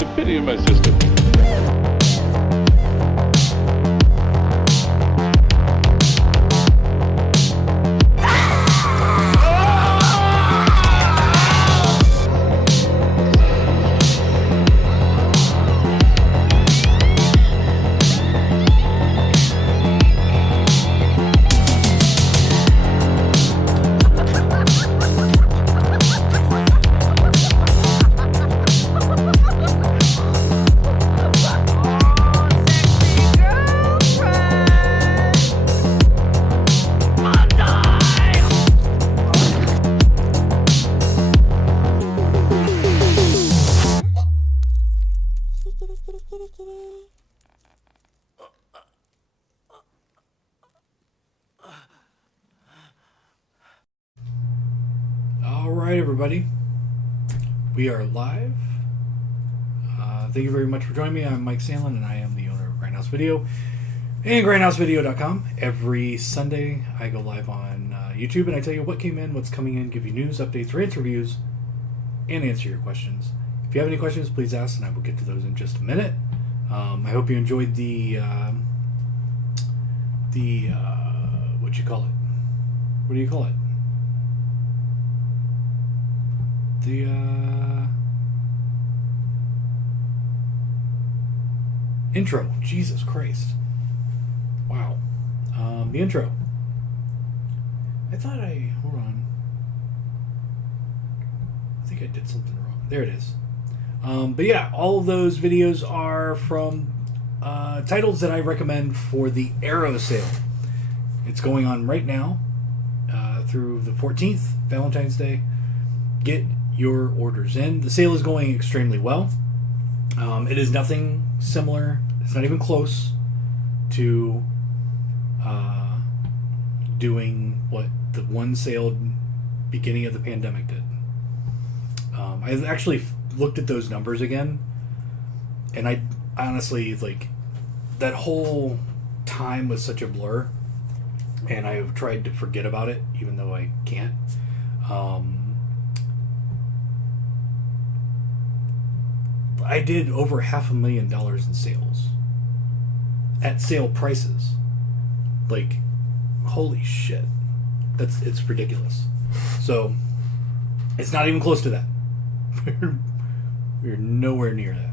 stupidity of my system. Alright, everybody, we are live. Thank you very much for joining me. I'm Mike Sandlin, and I am the owner of Grindhouse Video and grindhousevideo.com. Every Sunday I go live on YouTube, and I tell you what came in, what's coming in, give you news, updates, rants, reviews, and answer your questions. If you have any questions, please ask, and I will get to those in just a minute. I hope you enjoyed the what you call it? What do you call it? The intro. Jesus Christ. Wow. The intro. I thought hold on. I think I did something wrong. There it is. But yeah, all of those videos are from titles that I recommend for the Arrow sale. It's going on right now through the 14th, Valentine's Day. Get your orders in. The sale is going extremely well. It is nothing similar. It's not even close to doing what the one sale beginning of the pandemic did. I actually looked at those numbers again, and I honestly, like, that whole time was such a blur, and I've tried to forget about it, even though I can't. I did over $500,000 in sales at sale prices. Like, holy shit, it's ridiculous. So it's not even close to that. We're nowhere near that.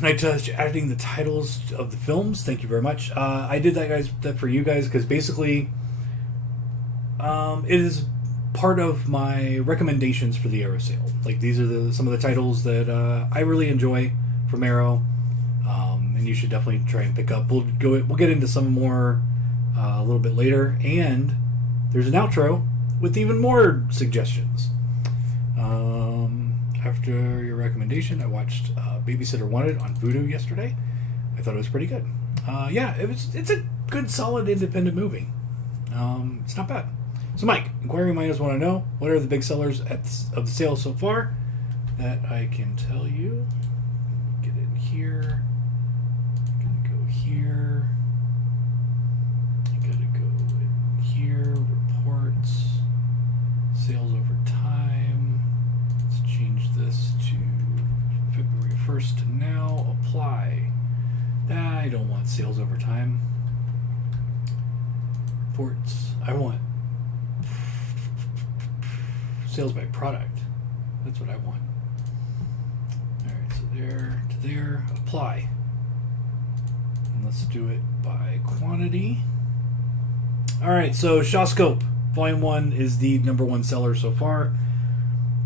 Night Touch adding the titles of the films. Thank you very much. I did that for you guys because basically it is part of my recommendations for the Arrow sale. Like, these are some of the titles that I really enjoy from Arrow, and you should definitely try and pick up. We'll get into some more a little bit later, and there's an outro with even more suggestions. After your recommendation, I watched Babysitter Wanted on Vudu yesterday. I thought it was pretty good. Yeah, it's a good, solid, independent movie. It's not bad. So, Mike, inquiring minds want to know, what are the big sellers of the sale so far? That I can tell you. Get in here. Gonna go here. You gotta go in here. Reports. Sales over time. Let's change this to February 1st to now. Apply. I don't want sales over time. Reports. I want sales by product. That's what I want. Alright, so there to there. Apply. And let's do it by quantity. Alright, so Shawscope Volume 1 is the #1 seller so far,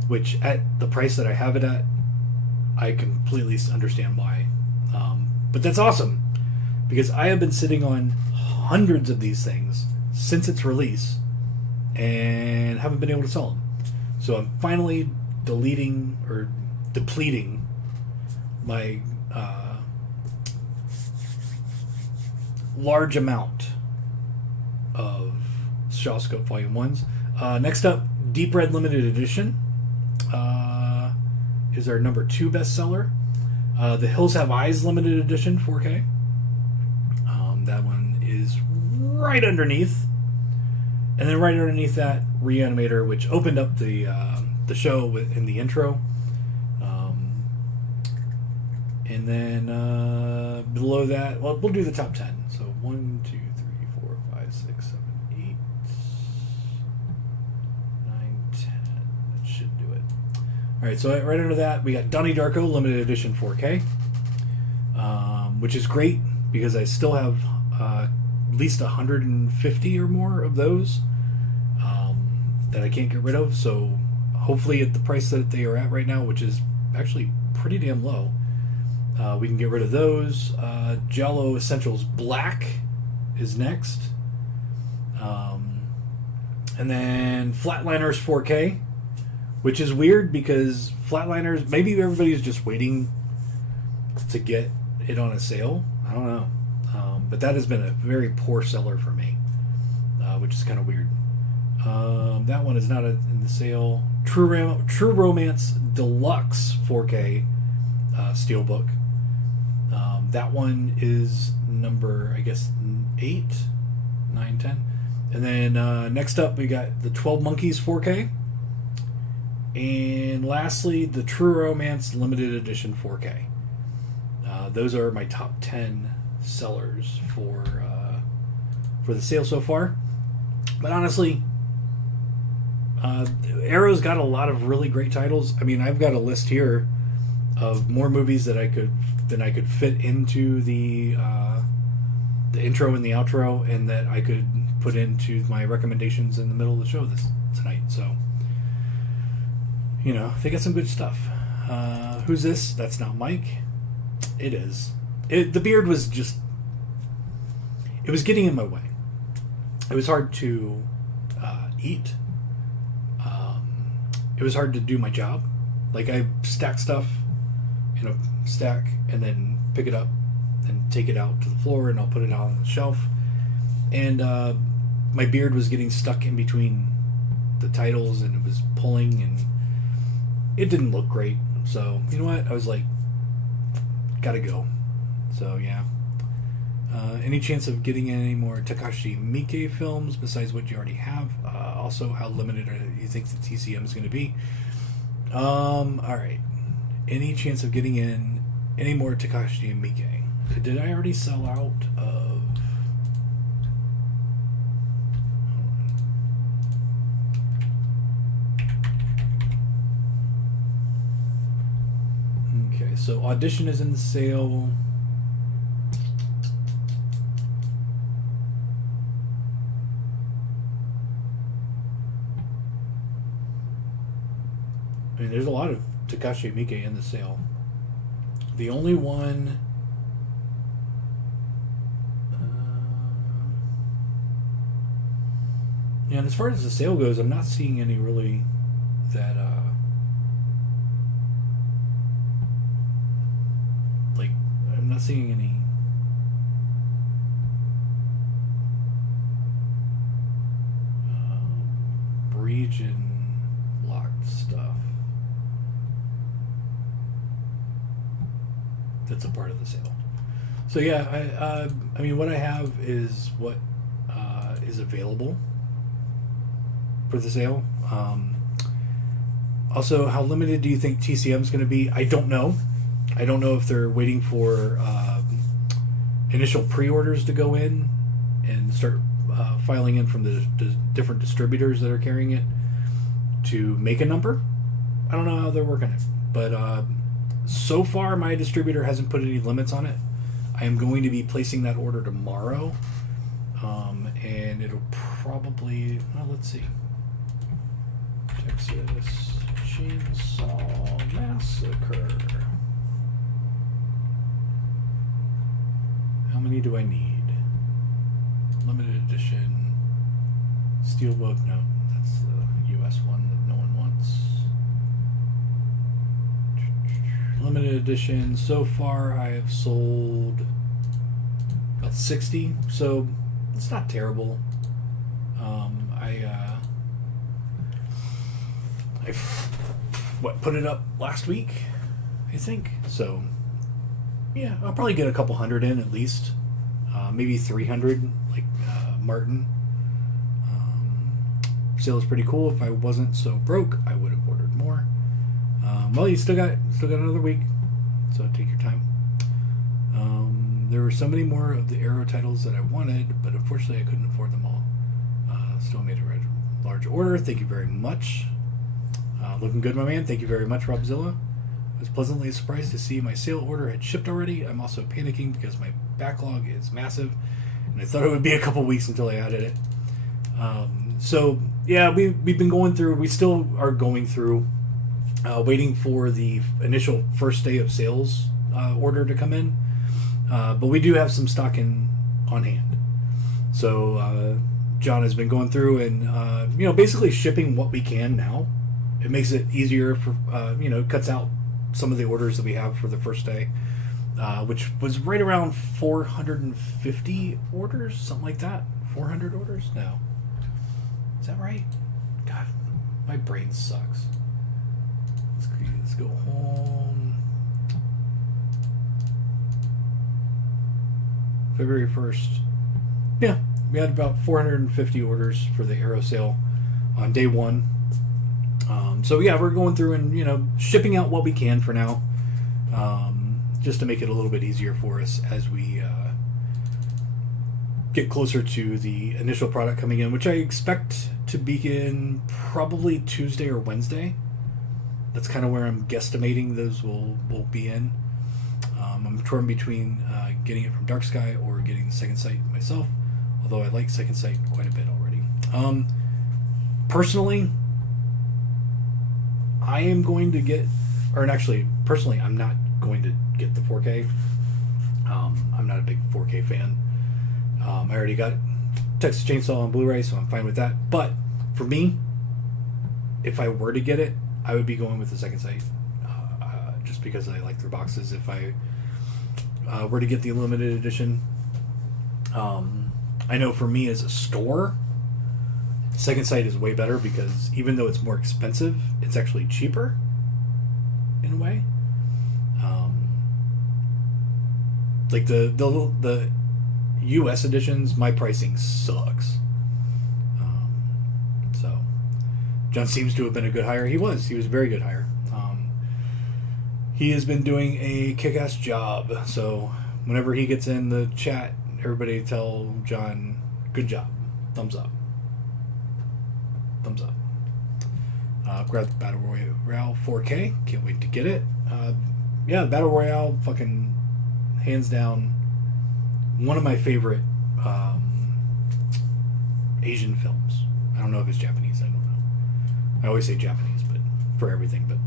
which at the price that I have it at, I completely understand why. But that's awesome, because I have been sitting on hundreds of these things since its release and haven't been able to sell them. So I'm finally depleting my large amount of Shawscope Volume 1s. Next up, Deep Red Limited Edition is our #2 bestseller. The Hills Have Eyes Limited Edition 4K. That one is right underneath. And then right underneath that, Reanimator, which opened up the the show in the intro. And then below that, well, we'll do the top 10. So 1, 2, 3, 4, 5, 6, 7, 8, 9, 10. That should do it. All right, so right under that, we got Donnie Darko Limited Edition 4K, which is great because I still have at least 150 or more of those that I can't get rid of. So hopefully at the price that they are at right now, which is actually pretty damn low, we can get rid of those. Jello Essentials Black is next. And then Flatliners 4K, which is weird because Flatliners, maybe everybody's just waiting to get it on a sale. I don't know. But that has been a very poor seller for me, which is kind of weird. That one is not in the sale. True Romance Deluxe 4K Steelbook. That one is number, I guess, 8, 9, 10. And then next up, we got the 12 Monkeys 4K. And lastly, the True Romance Limited Edition 4K. Those are my top 10 sellers for the sale so far. But honestly, Arrow's got a lot of really great titles. I mean, I've got a list here of more movies that I could fit into the intro and the outro, and that I could put into my recommendations in the middle of the show tonight. So, they got some good stuff. Who's this? That's not Mike. It is. The beard was just... It was getting in my way. It was hard to eat. It was hard to do my job. Like, I stack stuff in a stack and then pick it up and take it out to the floor, and I'll put it out on the shelf. And my beard was getting stuck in between the titles, and it was pulling, and it didn't look great. So, you know what? I was like, gotta go. So, yeah. Any chance of getting any more Takashi Miike films besides what you already have? Also, how limited you think the TCM is going to be? Alright. Any chance of getting in any more Takashi Miike? Did I already sell out of... Okay, so Audition is in the sale. I mean, there's a lot of Takashi Miike in the sale. The only one... yeah, and as far as the sale goes, I'm not seeing any really that... I'm not seeing any... region locked stuff that's a part of the sale. So yeah, I mean, what I have is what is available for the sale. Also, how limited do you think TCM is going to be? I don't know. I don't know if they're waiting for initial pre-orders to go in and start filing in from the different distributors that are carrying it to make a number. I don't know how they're working it, but so far my distributor hasn't put any limits on it. I am going to be placing that order tomorrow, and it'll probably, well, let's see, Texas Chainsaw Massacre. How many do I need? Limited edition Steelbook. No, that's the US one that no one wants. Limited edition. So far, I have sold about 60, so it's not terrible. I put it up last week, I think. So yeah, I'll probably get a couple hundred in at least, maybe 300, like Martin. Sale is pretty cool. If I wasn't so broke, I would have ordered more. Well, you still got another week, so take your time. There were so many more of the Arrow titles that I wanted, but unfortunately I couldn't afford them all. Still made a large order. Thank you very much. Looking good, my man. Thank you very much, Robzilla. I was pleasantly surprised to see my sale order had shipped already. I'm also panicking because my backlog is massive, and I thought it would be a couple weeks until I added it. So yeah, we've been going through. We still are going through, waiting for the initial first day of sales order to come in. But we do have some stock on hand. So John has been going through and basically shipping what we can now. It makes it easier for cuts out some of the orders that we have for the first day, which was right around 450 orders, something like that. 400 orders? No. Is that right? God, my brain sucks. Let's go home. February 1st. Yeah, we had about 450 orders for the Arrow sale on day one. So yeah, we're going through and shipping out what we can for now, just to make it a little bit easier for us as we get closer to the initial product coming in, which I expect to begin probably Tuesday or Wednesday. That's kind of where I'm guesstimating those will be in. I'm torn between getting it from Dark Sky or getting the Second Sight myself, although I like Second Sight quite a bit already. Personally, I am going to get, personally, I'm not going to get the 4K. I'm not a big 4K fan. I already got Texas Chainsaw on Blu-ray, so I'm fine with that. But for me, if I were to get it, I would be going with the Second Sight, just because I like their boxes. If I were to get the limited edition, I know for me as a store, Second Sight is way better because even though it's more expensive, it's actually cheaper in a way. Like the U.S. editions, my pricing sucks. So John seems to have been a good hire. He was a very good hire. He has been doing a kick-ass job. So whenever he gets in the chat, everybody tell John, good job. Thumbs up. Thumbs up. Grab the Battle Royale 4K. Can't wait to get it. Yeah, the Battle Royale, fucking hands down, one of my favorite Asian films. I don't know if it's Japanese. I don't know. I always say Japanese, but for everything. But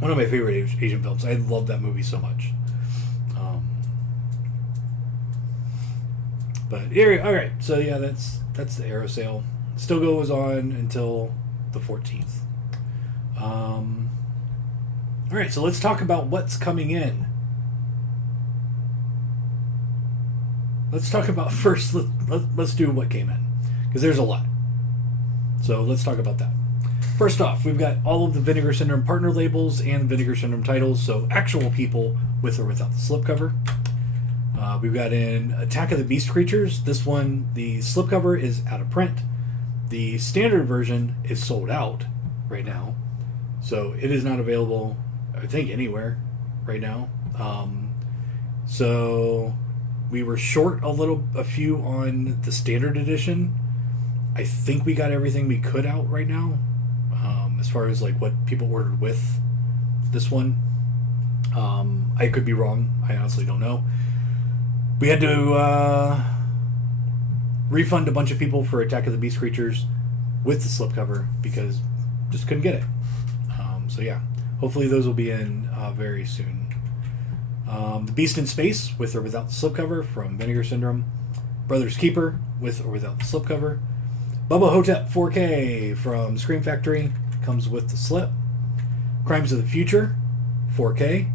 one of my favorite Asian films. I love that movie so much. But yeah, all right. So yeah, that's the Arrow sale. Still goes on until the 14th. All right, so let's talk about what's coming in. Let's talk about first. Let's do what came in, because there's a lot. So let's talk about that. First off, we've got all of the Vinegar Syndrome partner labels and Vinegar Syndrome titles, so actual people with or without the slipcover. We've got in Attack of the Beast Creatures. This one, the slipcover is out of print. The standard version is sold out right now, so it is not available, I think, anywhere right now. So we were short a few on the standard edition. I think we got everything we could out right now, as far as like what people ordered with this one. I could be wrong. I honestly don't know. We had to refund a bunch of people for Attack of the Beast Creatures with the slipcover because just couldn't get it. So yeah, hopefully those will be in very soon. The Beast in Space with or without the slipcover from Vinegar Syndrome. Brother's Keeper with or without the slipcover. Bubba Hotep 4K from Scream Factory comes with the slip. Crimes of the Future 4K.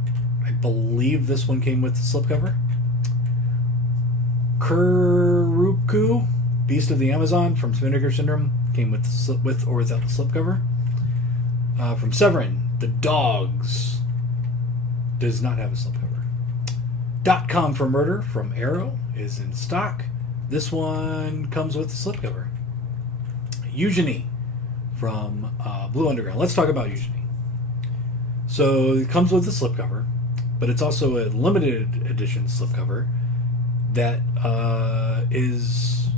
I believe this one came with the slipcover. Kuruku, Beast of the Amazon from Vinegar Syndrome came with or without the slipcover. From Severin, The Dogs does not have a slipcover. .com for Murder from Arrow is in stock. This one comes with the slipcover. Eugenie from Blue Underground. Let's talk about Eugenie. So it comes with a slipcover, but it's also a limited edition slipcover that is,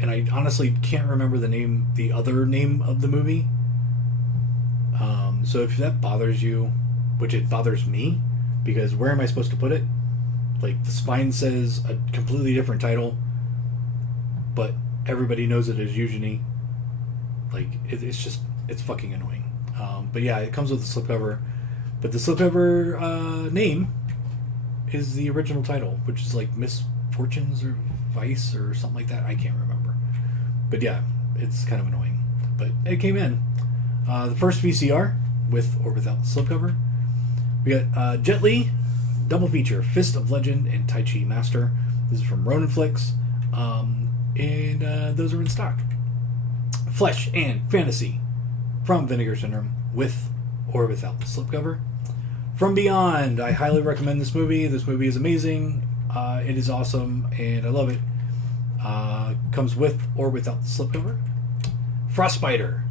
and I honestly can't remember the other name of the movie. So if that bothers you, which it bothers me, because where am I supposed to put it? Like, the spine says a completely different title, but everybody knows it as Eugenie. Like, it's fucking annoying. But yeah, it comes with a slipcover. But the slipcover name is the original title, which is like Misfortunes or Vice or something like that. I can't remember. But yeah, it's kind of annoying. But it came in. The first VCR, with or without the slipcover. We got Jet Li, double feature, Fist of Legend and Tai Chi Master. This is from Ronin Flicks. And those are in stock. Flesh and Fantasy, from Vinegar Syndrome, with or without the slipcover. From Beyond, I highly recommend this movie. This movie is amazing. It is awesome, and I love it. Comes with or without the slipcover. Frostbiter.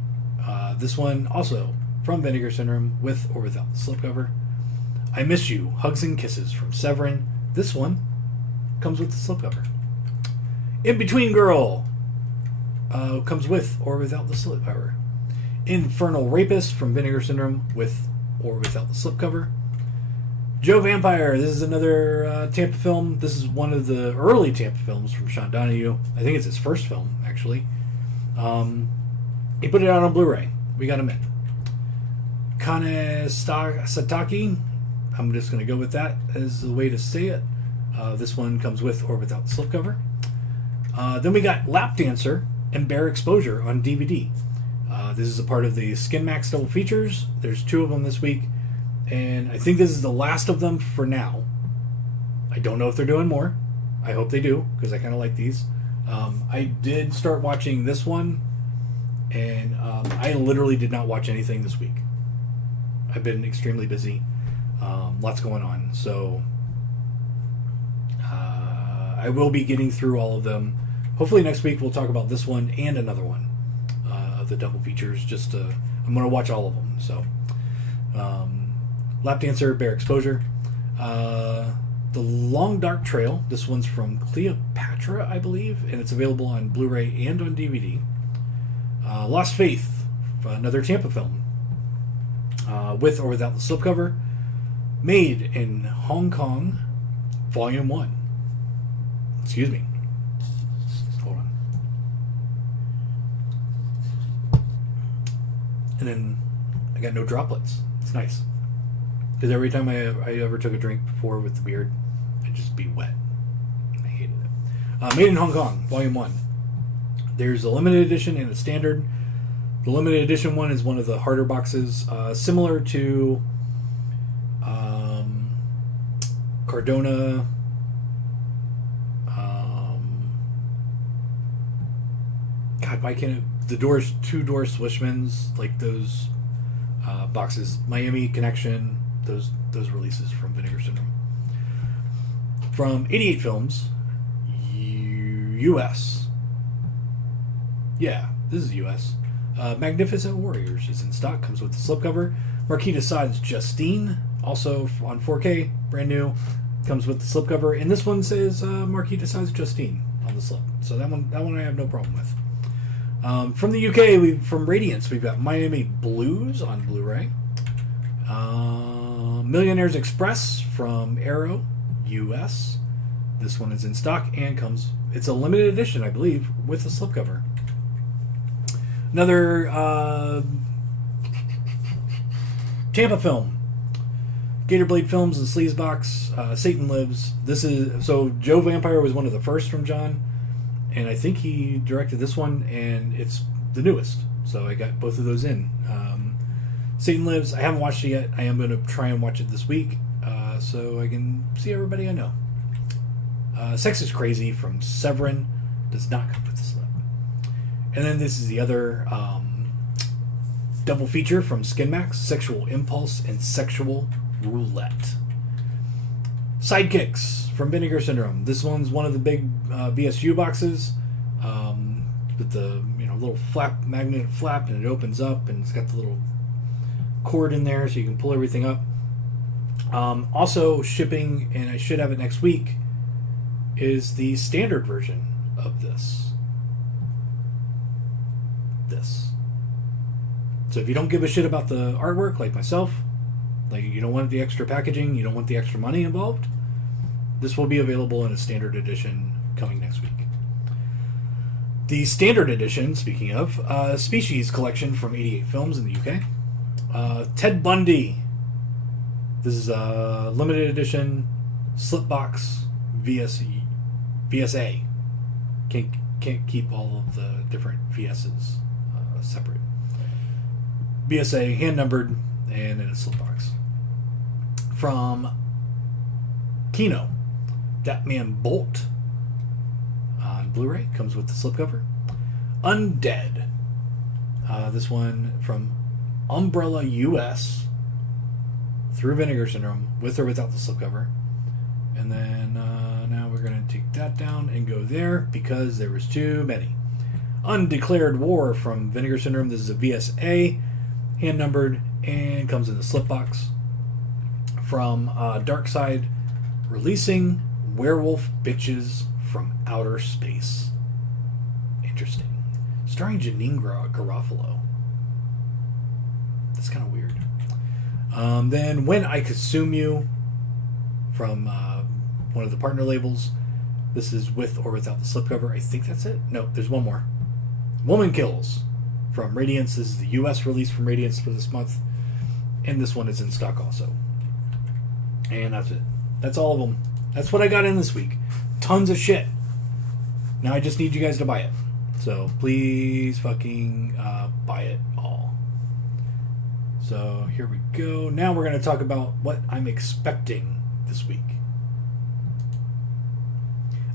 This one also from Vinegar Syndrome, with or without the slipcover. I Miss You, Hugs and Kisses, from Severin. This one comes with the slipcover. In Between Girl comes with or without the slipcover. Infernal Rapist, from Vinegar Syndrome, with or without the slipcover. Joe Vampire. This is another Tampa film. This is one of the early Tampa films from Sean Donahue. I think it's his first film, actually. He put it out on Blu-ray. We got him in. Kane Sataki. I'm just going to go with that as the way to say it. This one comes with or without the slipcover. Then we got Lap Dancer and Bare Exposure on DVD. This is a part of the Skin Max double features. There's 2 of them this week, and I think this is the last of them for now. I don't know if they're doing more. I hope they do, because I kind of like these. I did start watching this one, and I literally did not watch anything this week. I've been extremely busy. Lots going on, so I will be getting through all of them. Hopefully next week we'll talk about this one and another one of the double features. I'm going to watch all of them. So, Lap Dancer, Bare Exposure, The Long Dark Trail. This one's from Cleopatra, I believe, and it's available on Blu-ray and on DVD. Lost Faith, another Tampa film, with or without the slipcover. Made in Hong Kong, Volume 1. Excuse me. Hold on. And then I got no droplets. It's nice. Because every time I ever took a drink before with the beard, I'd just be wet. I hated it. Made in Hong Kong, Volume 1. There's a limited edition and a standard. The limited edition one is one of the harder boxes, similar to Cardona. God, why can't it? The doors, 2-door Swishmans, like those boxes. Miami Connection, those releases from Vinegar Syndrome. From 88 Films, U.S. Yeah, this is U.S. Magnificent Warriors is in stock, comes with the slipcover. Marquis de Sade's Justine, also on 4K, brand new, comes with the slipcover. And this one says Marquis de Sade's Justine on the slip. So that one I have no problem with. From the UK, from Radiance, we've got Miami Blues on Blu-ray. Millionaire's Express from Arrow, US. This one is in stock and it's a limited edition, I believe, with a slipcover. Another Tampa film, Gatorblade Films and Sleaze Box, Satan Lives. So Joe Vampire was one of the first from John, and I think he directed this one, and it's the newest. So I got both of those in. Satan Lives, I haven't watched it yet. I am going to try and watch it this week, so I can see everybody I know. Sex is Crazy from Severin does not come with the slip. And then this is the other double feature from Skinmax, Sexual Impulse and Sexual Roulette. Sidekicks from Vinegar Syndrome. This one's one of the big VSU boxes with the little magnet flap, and it opens up, and it's got the little cord in there so you can pull everything up. Also shipping, and I should have it next week, is the standard version of this. So if you don't give a shit about the artwork like myself, like you don't want the extra packaging, you don't want the extra money involved, this will be available in a standard edition coming next week. The standard edition, speaking of, Species collection from 88 Films in the UK. Ted Bundy. This is a limited edition slipbox VSA. Can't keep all of the different VSs separate. VSA, hand numbered, and in a slipbox. From Kino, That Man Bolt on Blu-ray, comes with the slipcover. Undead. This one from Umbrella US through Vinegar Syndrome, with or without the slipcover. And then now we're going to take that down and go there because there was too many. Undeclared War from Vinegar Syndrome. This is a VSA, hand numbered, and comes in the slipbox. From Dark Side, releasing Werewolf Bitches from Outer Space. Interesting. Starring Janine Garofalo. That's kind of weird. Then When I Consume You from one of the partner labels. This is with or without the slipcover. I think that's it. No, there's one more. Woman Kills from Radiance. This is the US release from Radiance for this month. And this one is in stock also. And that's it. That's all of them. That's what I got in this week. Tons of shit. Now I just need you guys to buy it. So please fucking buy it all. So here we go. Now we're going to talk about what I'm expecting this week.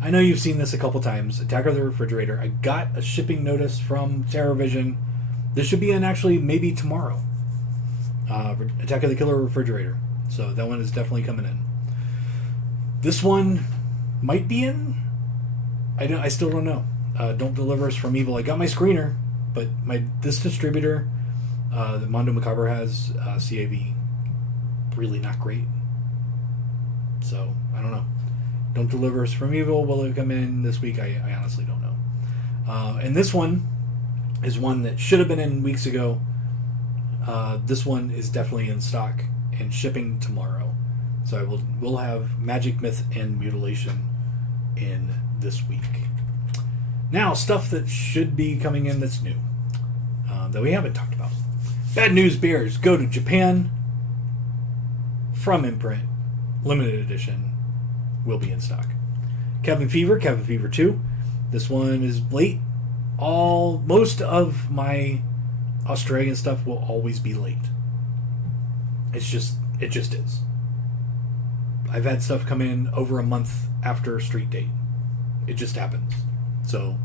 I know you've seen this a couple times. Attack of the Refrigerator. I got a shipping notice from TerraVision. This should be in actually maybe tomorrow. Attack of the Killer Refrigerator. So that one is definitely coming in. This one might be in. I still don't know. Don't Deliver Us from Evil. I got my screener, but this distributor that Mondo Macabre has, CAV, really not great. So I don't know. Don't Deliver Us from Evil. Will it come in this week? I honestly don't know. And this one is one that should have been in weeks ago. This one is definitely in stock and shipping tomorrow. So we'll have Magic, Myth, and Mutilation in this week. Now, stuff that should be coming in that's new, that we haven't talked about. Bad News Bears Go to Japan from Imprint, limited edition, will be in stock. Cabin Fever 2. This one is late. Most of my Australian stuff will always be late. It just is. I've had stuff come in over a month after street date. It just happens. So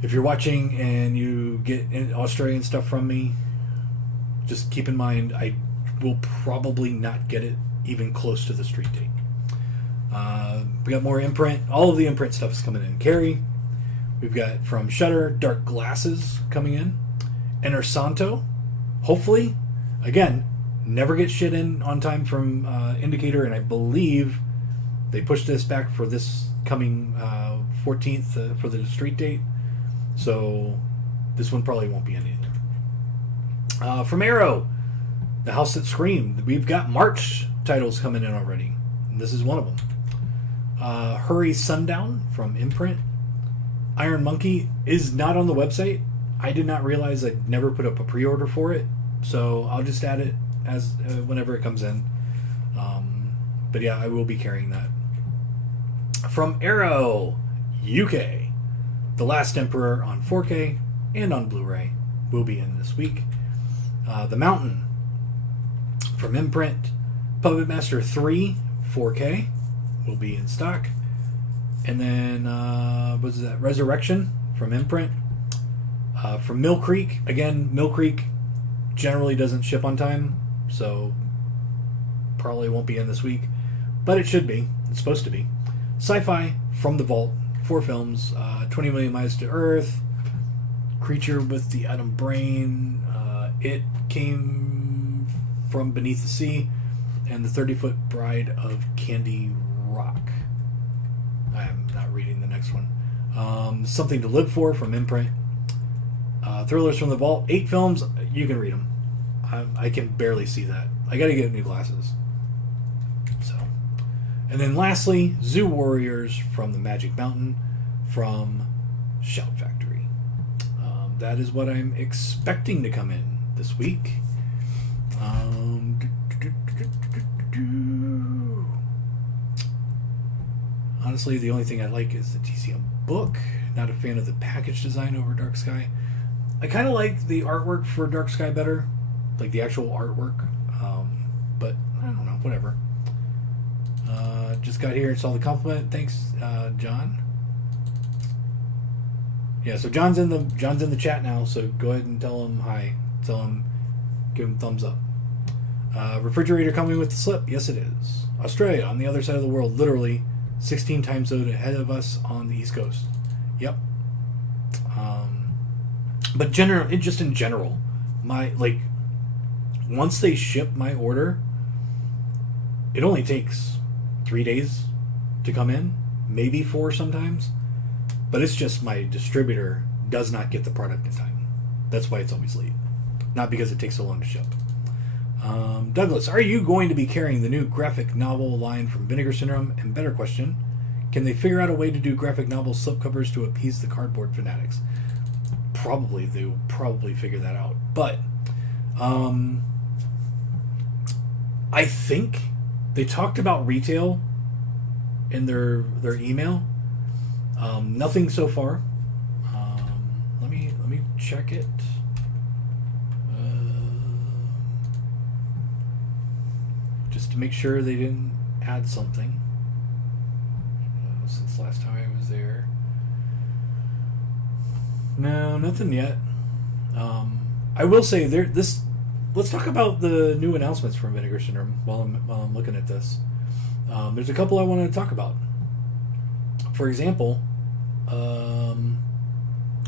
if you're watching and you get Australian stuff from me, just keep in mind I will probably not get it even close to the street date. We got more Imprint. All of the Imprint stuff is coming in. Carrie. We've got from Shudder, Dark Glasses coming in. Enter Santo. Hopefully. Again, never get shit in on time from Indicator, and I believe they pushed this back for this coming 14th for the street date. So this one probably won't be in either. From Arrow, The House That Screamed. We've got March titles coming in already. And this is one of them. Hurry Sundown from Imprint. Iron Monkey is not on the website. I did not realize I'd never put up a pre-order for it. So I'll just add it as whenever it comes in. But yeah, I will be carrying that. From Arrow UK, The Last Emperor on 4K and on Blu-ray will be in this week. The Mountain from Imprint, Puppet Master 3 4K will be in stock. And then what is that? Resurrection from Imprint. From Mill Creek, again, Mill Creek generally doesn't ship on time, so probably won't be in this week, but it should be. It's supposed to be. Sci-Fi from the Vault, 4 films, 20 Million Miles to Earth, Creature with the Atom Brain. It came From Beneath the Sea, and The 30-Foot Bride of Candy Rock. I'm not reading the next one. Something to Live For from Imprint. Thrillers from the Vault. 8 films. You can read them. I can barely see that. I gotta get new glasses. So, and then lastly, Zoo Warriors from the Magic Mountain from Shout Factory. That is what I'm expecting to come in this week. Honestly, the only thing I like is the TCM book. Not a fan of the package design over Dark Sky. I kind of like the artwork for Dark Sky better, like the actual artwork. But I don't know, whatever. Just got here and saw the compliment. Thanks, John. Yeah, so John's in the chat now. So go ahead and tell him hi. Tell him, give him thumbs up. Refrigerator coming with the slip. Yes, it is. Australia on the other side of the world, literally 16 time zone ahead of us on the East Coast. Yep. But just in general, once they ship my order, it only takes 3 days to come in, maybe 4 sometimes. But it's just my distributor does not get the product in time. That's why it's always late. Not because it takes so long to ship. Douglas, are you going to be carrying the new graphic novel line from Vinegar Syndrome? And better question, can they figure out a way to do graphic novel slipcovers to appease the cardboard fanatics? Probably. They'll probably figure that out. But I think they talked about retail in their email. Nothing so far. Let me check it. Just to make sure they didn't add something since last time I was there. No, nothing yet. I will say let's talk about the new announcements from Vinegar Syndrome while I'm looking at this. There's a couple I wanted to talk about. For example,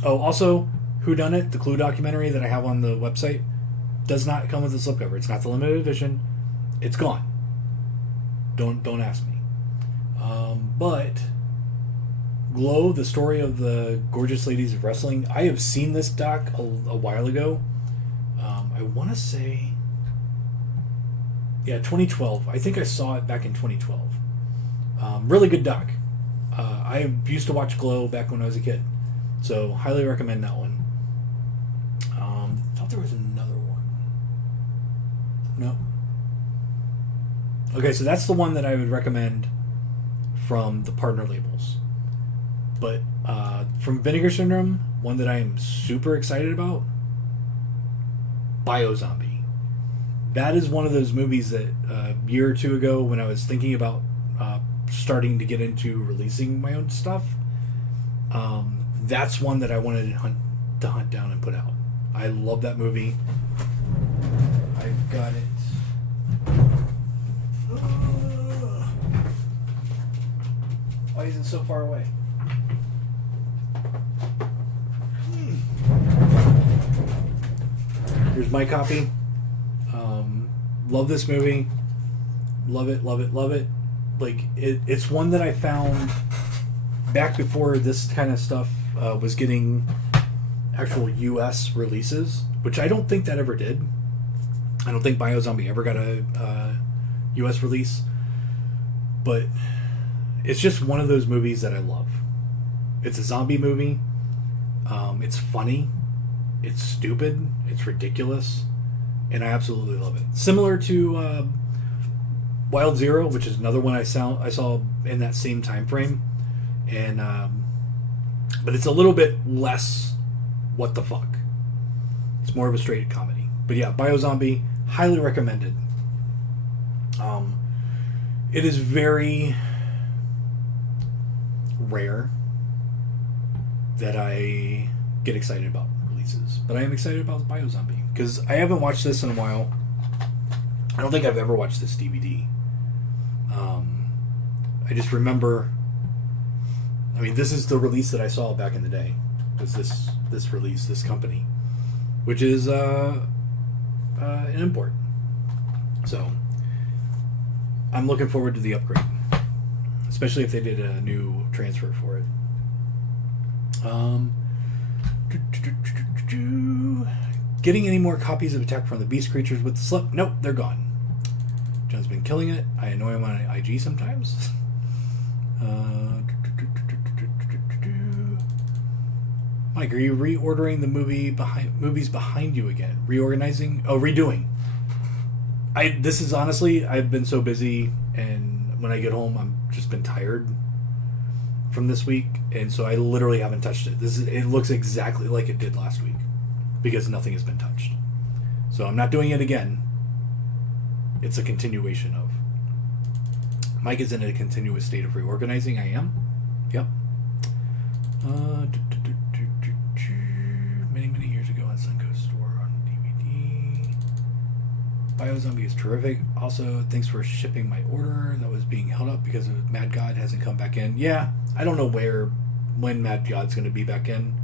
also, Whodunit, the Clue documentary that I have on the website, does not come with a slipcover. It's not the limited edition. It's gone. Don't ask me. But Glow, the story of the Gorgeous Ladies of Wrestling, I have seen this doc a while ago. I want to say, 2012. I think I saw it back in 2012. Really good doc. I used to watch Glow back when I was a kid, so highly recommend that one. Thought there was another one. No. Okay, so that's the one that I would recommend from the partner labels. But from Vinegar Syndrome, one that I am super excited about, Biozombie. That is one of those movies that a year or two ago, when I was thinking about starting to get into releasing my own stuff, that's one that I wanted to hunt down and put out. I love that movie. I've got it. Why is it so far away? Here's my copy. Love this movie. Love it, love it, love it. Like, it's one that I found back before this kind of stuff was getting actual U.S. releases, which I don't think that ever did. I don't think Biozombie ever got a U.S. release. But it's just one of those movies that I love. It's a zombie movie. It's funny. It's stupid. It's ridiculous. And I absolutely love it. Similar to Wild Zero, which is another one I saw in that same time frame. And but it's a little bit less what the fuck. It's more of a straight comedy. But yeah, Biozombie, highly recommended. It is very rare that I get excited about releases, but I am excited about Biozombie because I haven't watched this in a while. I don't think I've ever watched this DVD. I just remember, I mean, this is the release that I saw back in the day. Was this release, this company, which is an import. So I'm looking forward to the upgrade, especially if they did a new transfer for it. Getting any more copies of Attack from the Beast creatures with the slip? Nope, they're gone. John's been killing it. I annoy him on IG sometimes. Mike, are you reordering the movies behind you again? Reorganizing? Oh, redoing. This is honestly, I've been so busy, and when I get home, I've just been tired from this week, and so I literally haven't touched it. It looks exactly like it did last week because nothing has been touched. So I'm not doing it again. It's a continuation of. Mike is in a continuous state of reorganizing. I am. Yep. Many years ago on Suncoast Store on DVD. Biozombie is terrific. Also, thanks for shipping my order that was being held up because of Mad God hasn't come back in. Yeah, I don't know when Mad God's going to be back in.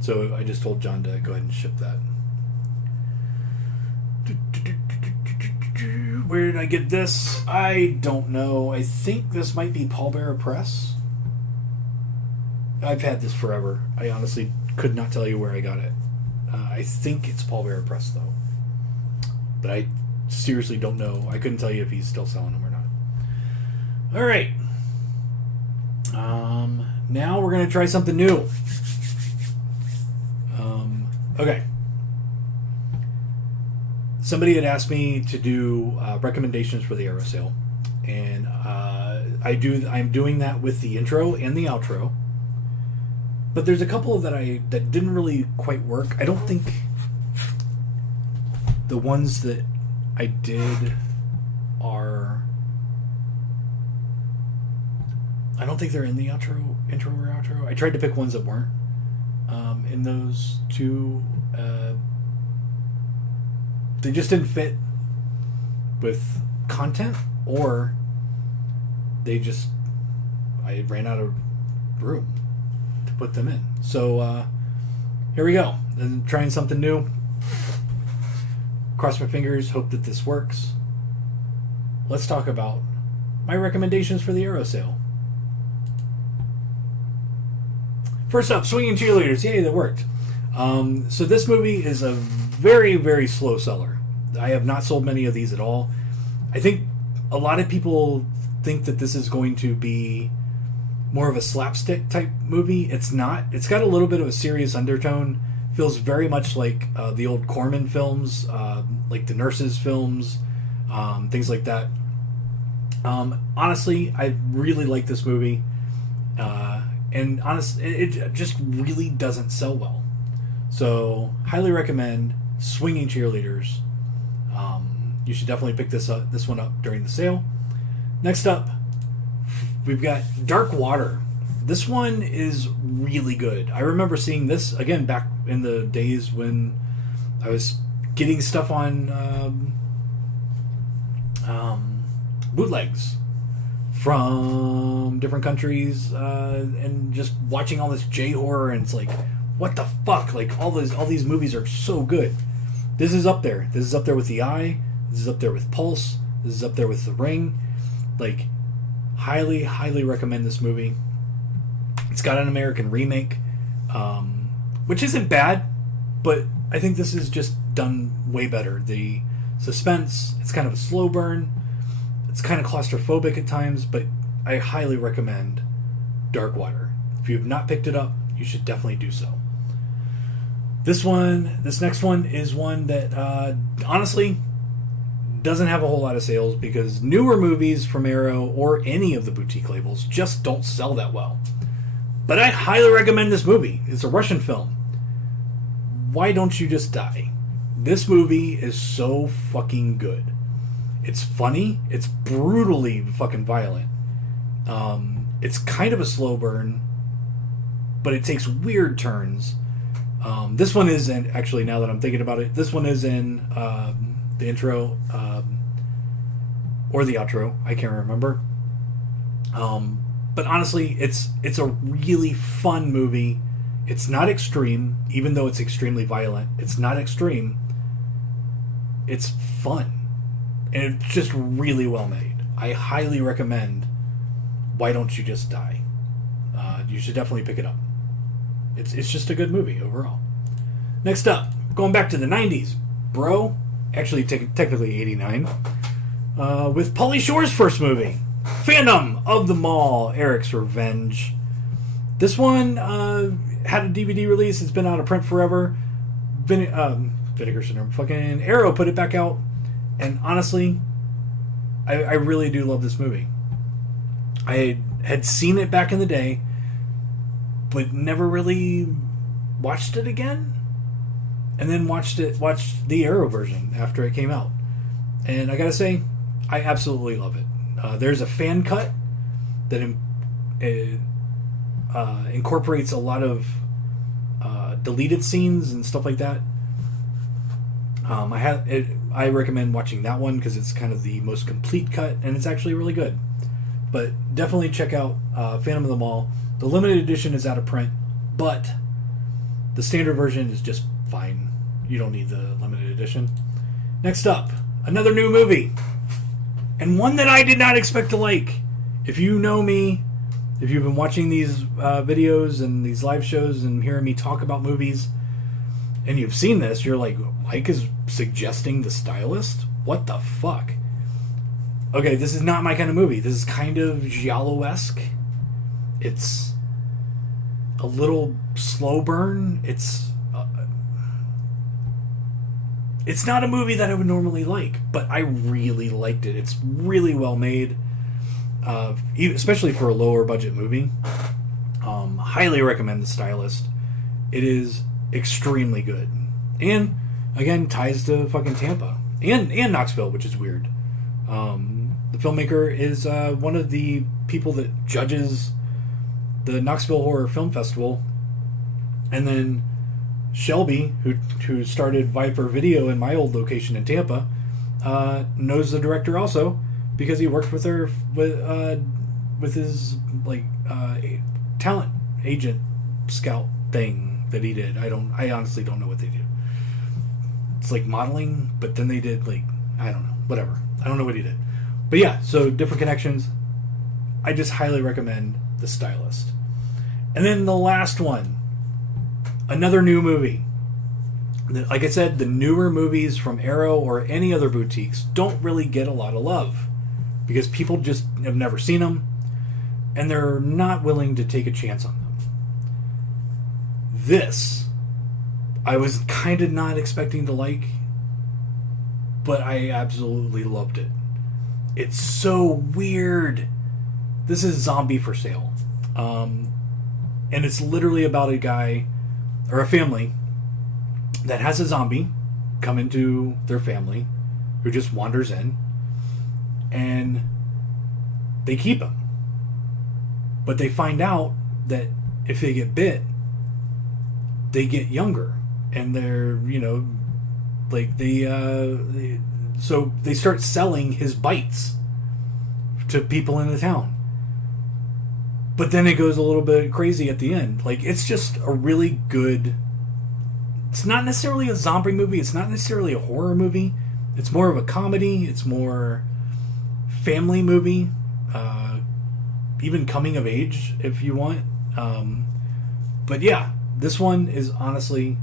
So I just told John to go ahead and ship that. Where did I get this? I don't know. I think this might be Pallbearer Press. I've had this forever. I honestly could not tell you where I got it. I think it's Pallbearer Press, though. But I seriously don't know. I couldn't tell you if he's still selling them or not. All right. Now we're going to try something new. Okay. Somebody had asked me to do recommendations for the Arrow sale, and I'm doing that with the intro and the outro. But there's a couple that didn't really quite work. I don't think the ones that I did are. I don't think they're in the intro or outro. I tried to pick ones that weren't in those two. They just didn't fit with content, or I ran out of room to put them in. So here we go. I'm trying something new. Cross my fingers, hope that this works. Let's talk about my recommendations for the Arrow sale. First up, Swinging Cheerleaders. Yay, that worked. So this movie is a very, very slow seller. I have not sold many of these at all. I think a lot of people think that this is going to be more of a slapstick type movie. It's not. It's got a little bit of a serious undertone. Feels very much like the old Corman films, like the Nurses films, things like that. Honestly, I really like this movie. And honestly, it just really doesn't sell well. So, highly recommend Swinging Cheerleaders. You should definitely pick this one up during the sale. Next up, we've got Dark Water. This one is really good. I remember seeing this, again, back in the days when I was getting stuff on bootlegs from different countries, and just watching all this J-horror, and it's like, what the fuck? Like, all these movies are so good. This is up there. This is up there with The Eye. This is up there with Pulse. This is up there with The Ring. Like, highly, highly recommend this movie. It's got an American remake, which isn't bad, but I think this is just done way better. The suspense, it's kind of a slow burn. It's kind of claustrophobic at times, but I highly recommend Dark Water. If you have not picked it up, you should definitely do so. This next one is one that honestly doesn't have a whole lot of sales because newer movies from Arrow or any of the boutique labels just don't sell that well. But I highly recommend this movie. It's a Russian film. Why Don't You Just Die? This movie is so fucking good. It's funny. It's brutally fucking violent. It's kind of a slow burn, but it takes weird turns. This one is in, actually, now that I'm thinking about it, this one is in the intro or the outro. I can't remember. But honestly, it's a really fun movie. It's not extreme, even though it's extremely violent. It's not extreme. It's fun. And it's just really well made. I highly recommend Why Don't You Just Die? You should definitely pick it up. It's just a good movie overall. Next up, going back to the 90s, bro. Actually, technically 89. With Pauly Shore's first movie, Phantom of the Mall, Eric's Revenge. This one had a DVD release. It's been out of print forever. Vinegar Syndrome. Fucking Arrow put it back out. And honestly, I really do love this movie. I had seen it back in the day, but never really watched it again. And then watched the Arrow version after it came out. And I gotta say, I absolutely love it. There's a fan cut that incorporates a lot of deleted scenes and stuff like that. I recommend watching that one because it's kind of the most complete cut, and it's actually really good. But definitely check out Phantom of the Mall. The limited edition is out of print, but the standard version is just fine. You don't need the limited edition. Next up, another new movie, and one that I did not expect to like. If you know me, if you've been watching these videos and these live shows and hearing me talk about movies, and you've seen this, you're like, Mike is suggesting The Stylist? What the fuck? Okay, this is not my kind of movie. This is kind of giallo-esque. It's a little slow burn. It's not a movie that I would normally like, but I really liked it. It's really well made, especially for a lower budget movie. Highly recommend The Stylist. It is extremely good, and again ties to fucking Tampa and Knoxville, which is weird. The filmmaker is one of the people that judges the Knoxville Horror Film Festival, and then Shelby, who started Viper Video in my old location in Tampa, knows the director also because he worked with her with his talent agent scout thing that he did. I honestly don't know what they do. It's like modeling, but then they did I don't know, whatever. I don't know what he did. But yeah, so different connections. I just highly recommend The Stylist. And then the last one, another new movie. Like I said, the newer movies from Arrow or any other boutiques don't really get a lot of love because people just have never seen them and they're not willing to take a chance on them. This, I was kind of not expecting to like, but I absolutely loved it. It's so weird. This is Zombie for Sale. And it's literally about a guy or a family that has a zombie come into their family who just wanders in, and they keep him. But they find out that if they get bit, they get younger, and they're, so they start selling his bites to people in the town. But then it goes a little bit crazy at the end. It's just a really good... It's not necessarily a zombie movie. It's not necessarily a horror movie. It's more of a comedy. It's more family movie. Even coming of age, if you want. But yeah, this one is honestly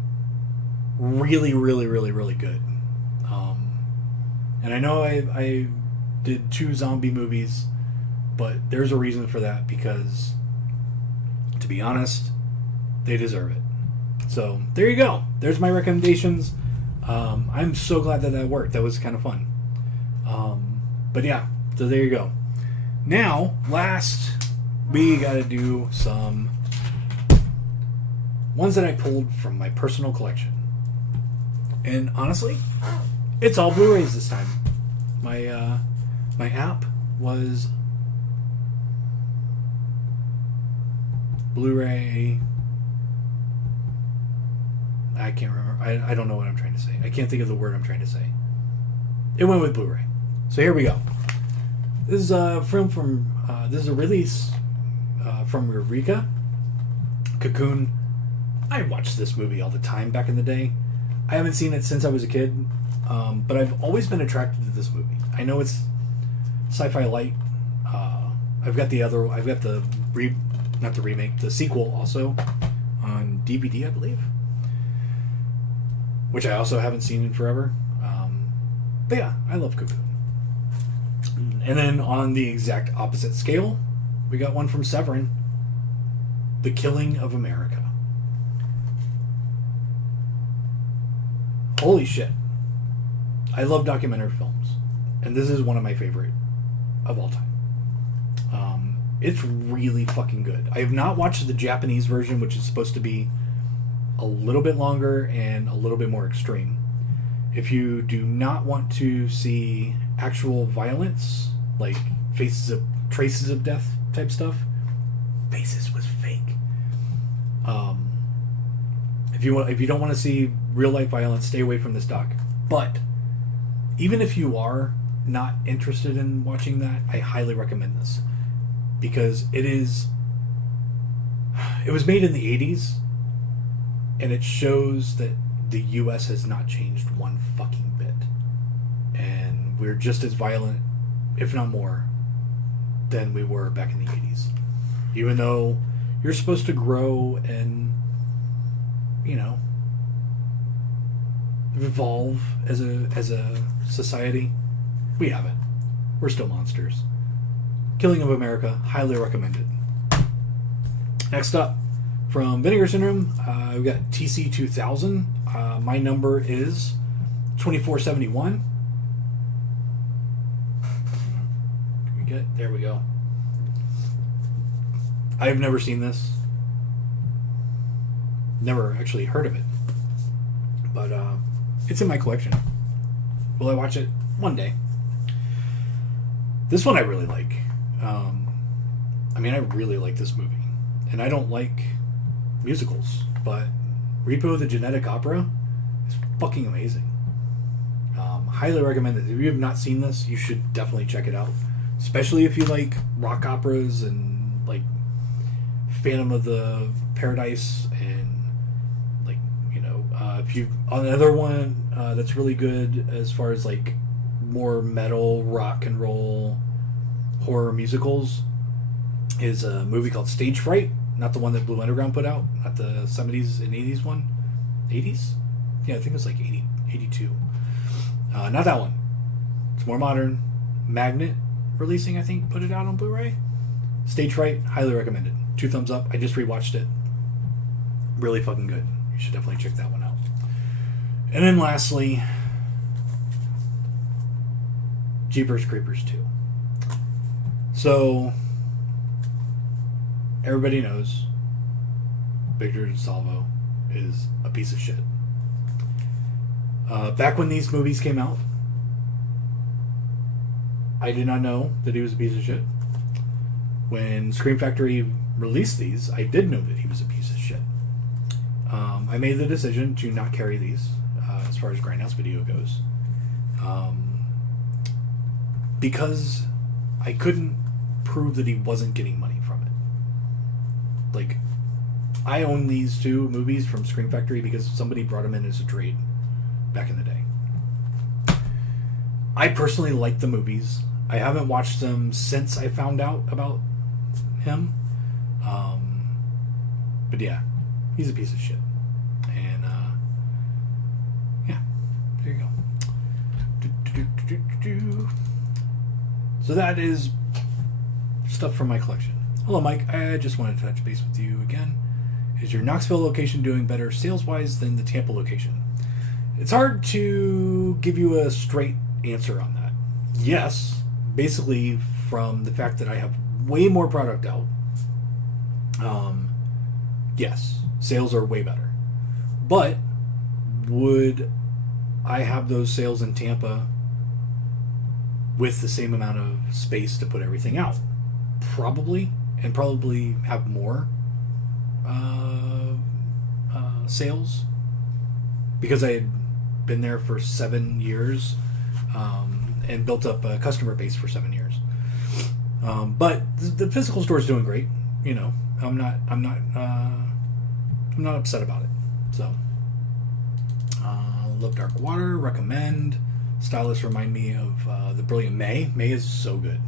really, really, really, really good. And I know I did 2 zombie movies, but there's a reason for that because, to be honest, they deserve it. So there you go. There's my recommendations. I'm so glad that worked. That was kind of fun. But yeah, so there you go. Now, last, we got to do some ones that I pulled from my personal collection. And honestly, it's all Blu-rays this time. My app was Blu-ray. I can't remember. I don't know what I'm trying to say. I can't think of the word I'm trying to say. It went with Blu-ray. So here we go. This is a film from... this is a release from Eureka. Cocoon. I watched this movie all the time back in the day. I haven't seen it since I was a kid. but I've always been attracted to this movie. I know it's sci-fi light. I've got the sequel also on DVD, I believe, which I also haven't seen in forever. But yeah, I love Cocoon. And then on the exact opposite scale, we got one from Severin, The Killing of America. Holy shit. I love documentary films, and this is one of my favorite of all time. It's really fucking good. I have not watched the Japanese version, which is supposed to be a little bit longer and a little bit more extreme. If you do not want to see actual violence, like traces of death type stuff, Faces was fake. If you don't want to see real life violence, stay away from this doc. But even if you are not interested in watching that, I highly recommend this, because it was made in the 80s, and it shows that the US has not changed one fucking bit, and we're just as violent, if not more, than we were back in the 80s. Even though you're supposed to grow and, you know, evolve as a society, we haven't. We're still monsters. Killing of America, highly recommended. Next up, from Vinegar Syndrome, we've got TC 2000. My number is 2471. There we go. I've never seen this. Never actually heard of it. But it's in my collection. Will I watch it? One day. This one I really like. I really like this movie. And I don't like musicals, but Repo the Genetic Opera is fucking amazing. Highly recommend it. If you have not seen this, you should definitely check it out. Especially if you like rock operas and like Phantom of the Paradise, and like, you know, if you another one that's really good as far as like more metal, rock and roll, horror musicals is a movie called Stage Fright. Not the one that Blue Underground put out, not the 70s and 80s one. 80s? Yeah, I think it was like 82. Not that one. It's more modern. Magnet releasing, I think, put it out on Blu-ray. Stage Fright, highly recommended. 2 thumbs up. I just rewatched it. Really fucking good. You should definitely check that one out. And then lastly, Jeepers Creepers 2. So, everybody knows Victor DeSalvo is a piece of shit. Back when these movies came out, I did not know that he was a piece of shit. When Scream Factory released these, I did know that he was a piece of shit. I made the decision to not carry these as far as Grindhouse video goes, because I couldn't prove that he wasn't getting money from it. Like, I own these 2 movies from Scream Factory because somebody brought them in as a trade back in the day. I personally like the movies. I haven't watched them since I found out about him. But yeah, he's a piece of shit. And yeah, there you go. So that is stuff from my collection. Hello, Mike. I just wanted to touch base with you again. Is your Knoxville location doing better sales-wise than the Tampa location? It's hard to give you a straight answer on that. Yes, basically from the fact that I have way more product out. Yes, sales are way better. But would I have those sales in Tampa with the same amount of space to put everything out? Probably, and probably have more sales, because I had been there for 7 years and built up a customer base for 7 years. But the physical store is doing great. You know, I'm not upset about it. So Love Dark Water, recommend. Stylists remind me of The Brilliant May. May is so good.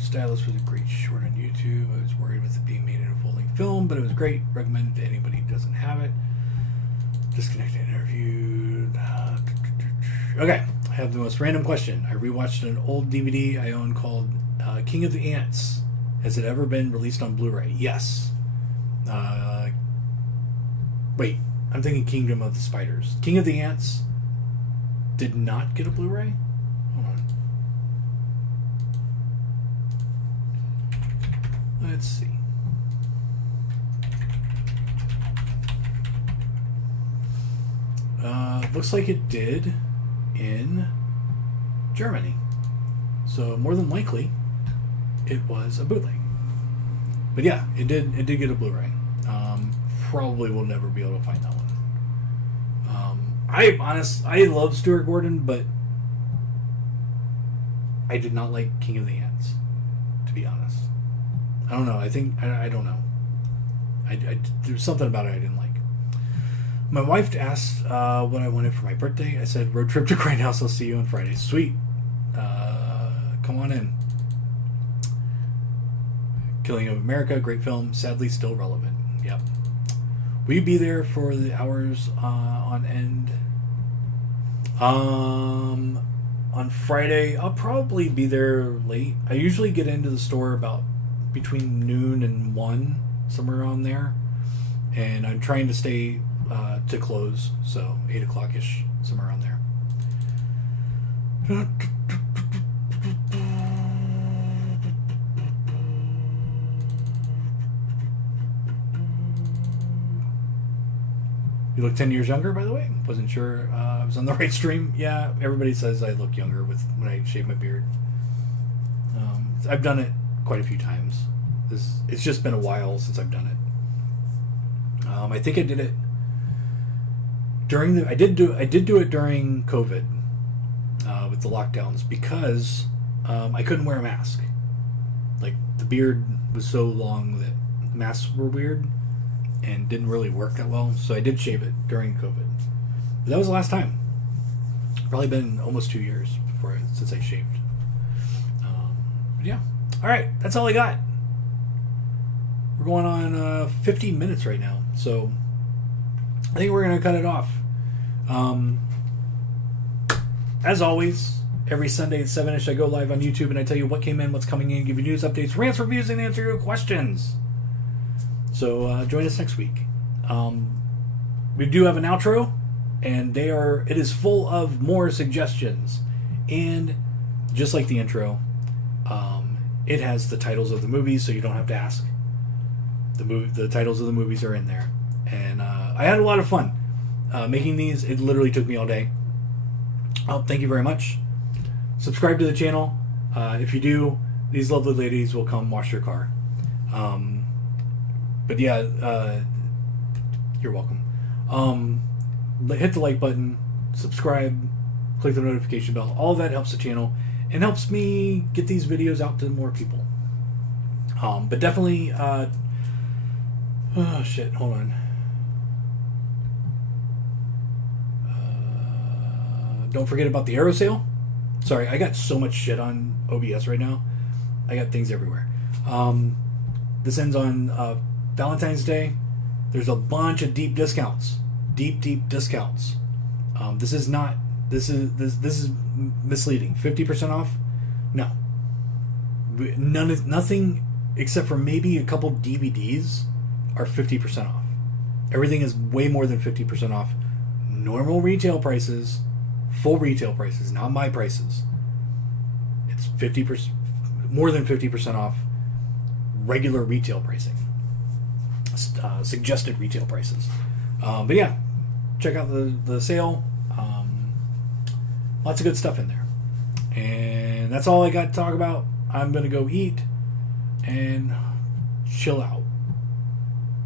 Stylist was a great short on YouTube. I was worried with it being made in a full-length film, but it was great. Recommended to anybody who doesn't have it. Disconnected interview. Okay, I have the most random question. I rewatched an old DVD I own called King of the Ants. Has it ever been released on Blu-ray? Yes. Wait, I'm thinking Kingdom of the Spiders. King of the Ants did not get a Blu-ray? Hold on. Let's see. Looks like it did in Germany. So more than likely, it was a bootleg. But yeah, it did get a Blu-ray. Probably will never be able to find that one. I love Stuart Gordon, but I did not like King of the Ants, to be honest. I don't know. I don't know. There's something about it I didn't like. My wife asked what I wanted for my birthday. I said, road trip to Grindhouse. I'll see you on Friday. Sweet. Come on in. Killing of America, great film. Sadly, still relevant. Yep. Will you be there for the hours on end? On Friday, I'll probably be there late. I usually get into the store about between noon and 1, somewhere around there. And I'm trying to stay to close, so 8 o'clock-ish, somewhere around there. You look 10 years younger, by the way. Wasn't sure I was on the right stream. Yeah, everybody says I look younger when I shave my beard. I've done it quite a few times. It's just been a while since I've done it. I think I did it during I did do it during COVID with the lockdowns because I couldn't wear a mask. Like the beard was so long that masks were weird and didn't really work that well. So I did shave it during COVID. But that was the last time. Probably been almost 2 years since I shaved. But yeah. All right, that's all I got. We're going on 15 minutes right now, so I think we're going to cut it off. As always, every Sunday at 7-ish, I go live on YouTube and I tell you what came in, what's coming in, give you news updates, rants, reviews, and answer your questions. So join us next week. We do have an outro, and it is full of more suggestions. And just like the intro, it has the titles of the movies, so you don't have to ask. The titles of the movies are in there. And I had a lot of fun making these. It literally took me all day. Thank you very much. Subscribe to the channel. If you do, these lovely ladies will come wash your car. But yeah, you're welcome. Hit the like button, subscribe, click the notification bell. All that helps the channel and helps me get these videos out to more people. But definitely, oh shit, hold on. Don't forget about the Arrow sale. Sorry, I got so much shit on OBS right now. I got things everywhere. This ends on Valentine's Day. There's a bunch of deep discounts. Deep discounts. This is misleading. 50% off? No. Nothing except for maybe a couple DVDs are 50% off. Everything is way more than 50% off. Normal retail prices, full retail prices, not my prices. It's 50%, more than 50% off regular retail pricing. Suggested retail prices. But yeah, check out the sale. Lots of good stuff in there. And that's all I got to talk about. I'm going to go eat and chill out.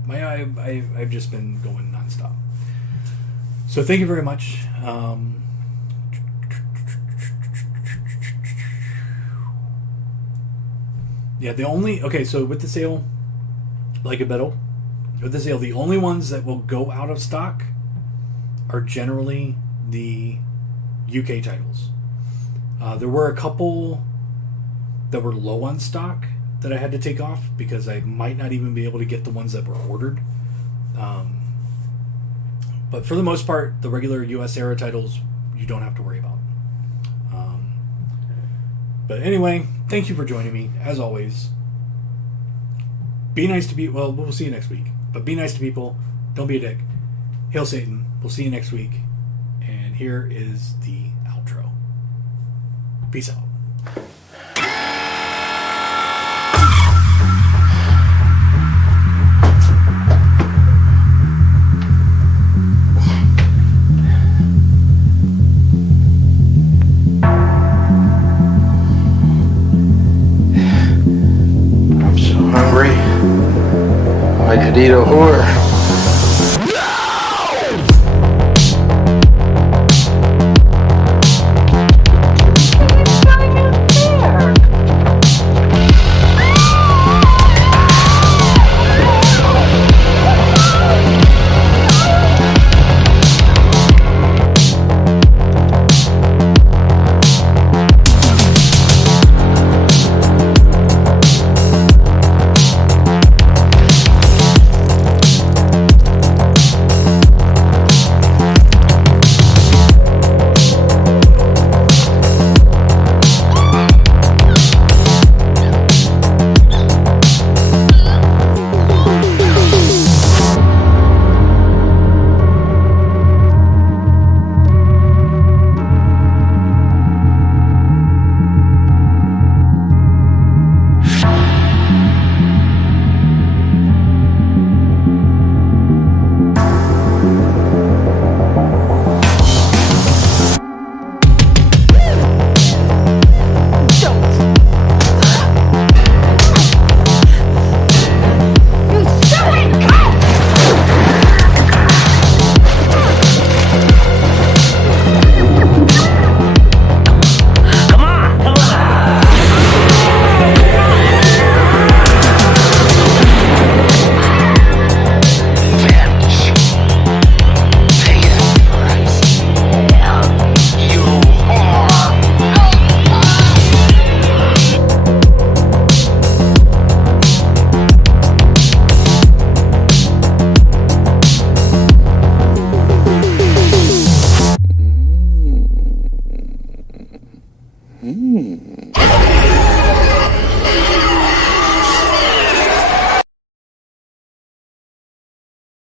I've just been going nonstop. So thank you very much. Yeah, so with the sale, like a better, with the sale, the only ones that will go out of stock are generally the UK titles. There were a couple that were low on stock that I had to take off because I might not even be able to get the ones that were ordered. But for the most part, the regular US era titles you don't have to worry about. But anyway, thank you for joining me, as always. Be nice to people. Well, we'll see you next week. But be nice to people. Don't be a dick. Hail Satan. We'll see you next week. And here is the outro. Peace out. I could eat a whore.